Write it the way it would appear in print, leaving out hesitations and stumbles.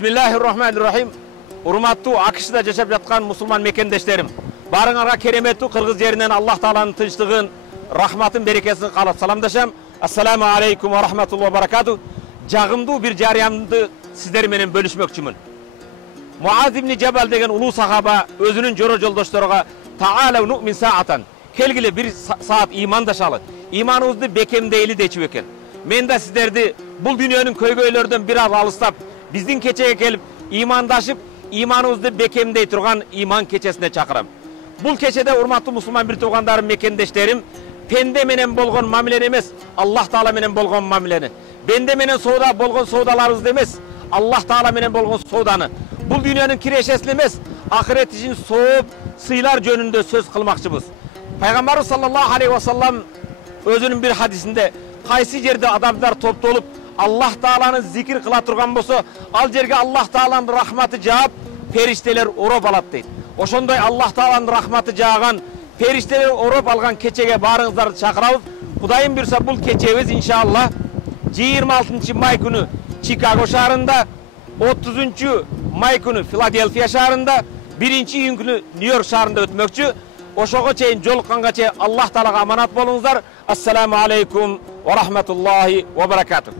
Bismillahirrahmanirrahim. Urmattуу AQШ'da жашап жаткан мусулман мекендештерим. Барыңарга кереметтүү кыргыз жеринен Аллах Тааланын тынчтыгын, рахматын, берекесин каалап саламдашам. Ассаламу алейкум ва рахматуллахи ва баракату. Жагымдуу бир жарыямды сиздер менен бөлүшмөкчүмүн. Муаз ибн Жабал деген улуу сахаба өзүнүн жоро жолдошторуга таалау ну'мин саатан. Келгиле бир саат имандашалы. Иманыбызды бекемдейли дечип экен. Мен да сиздерди бул дүйнөнүн көйгөйлөрдөн бир аз алыстап, биздин кечеге келип, имандашып, иманыбызды бекемдей турган иман кечесине чакырам. Бул кечеде урматтуу мусулман бир туугандарым, мекендештерим, пенде менен болгон мамилени эмес, Аллах Таала менен болгон мамилени. Бенде менен соода болгон соодаларыбызды эмес, Аллах Таала менен болгон сооданы. Бул дүйнөнүн кирешесин эмес, ахирет ишин сооп, сыйлар жөнүндө сөз кылмакчыбыз. Пайгамбарыбыз саллаллаху алейхи ва саллам өзүнүн бир хадисинде кайсы жерде адамдар топтолуп Аллах Тааланы зикир кыла турган болсо, ал жерге Аллах Тааланын рахматы жаап, периштелер ороп алат дейт. Ошондой Аллах Тааланын рахматы жааган, периштелер ороп алган кечеге баарыңыздарды чакырабыз. Кудайым буйрса бул кечебиз иншалла 26 май күнү Чикаго шаарында, 30 май күнү Филадельфия шаарында, 1-июнь күнү Нью-Йорк шаарында өтмөкчү. Ошого чейин жолукканга чейин Аллах Таалага аманат болуңуздар. Ассаламу алейкум ва рахматуллахи ва баракатух.